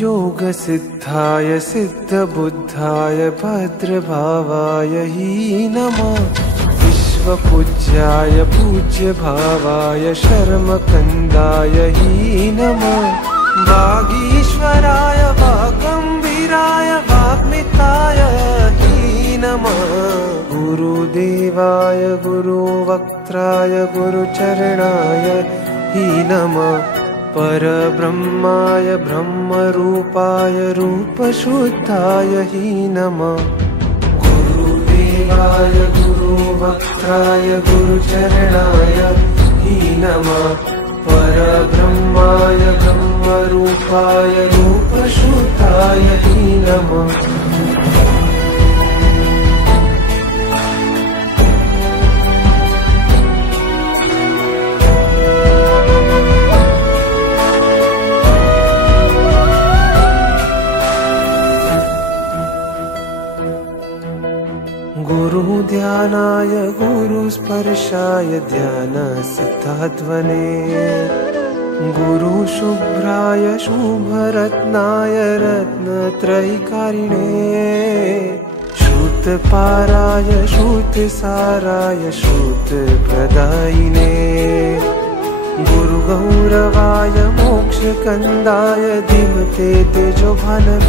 योगसिद्धाय सिद्धबुद्धाय भद्रभावाय हि नमः। विश्वपूज्याय पूज्यभावाय शर्मकन्दाय हि नमः। वागीश्वराय वागम्भीराय वाग्मिताय हि नमः। गुरुदेवाय गुरुवक्त्राय गुरुचरणाय हि नमः। परब्रह्माय ब्रह्मरूपाय रूपशुद्धाय हि नमः। गुरुदेवाय गुरुवक्त्राय गुरुचरणाय हि नमः। परब्रह्माय ब्रह्मरूपाय रूपशुद्धाय हि नमः। गुरुध्यानाय गुरुस्पर्शाय ध्यानसिद्धाध्वने। गुरुशुभ्राय शुभरत्नाय रत्नत्रयीकारिणे। श्रुतपाराय श्रुतसाराय श्रुतप्रदायिने। गुरुगौरवाय मोक्षकन्दाय धीमते तेजोभानवे।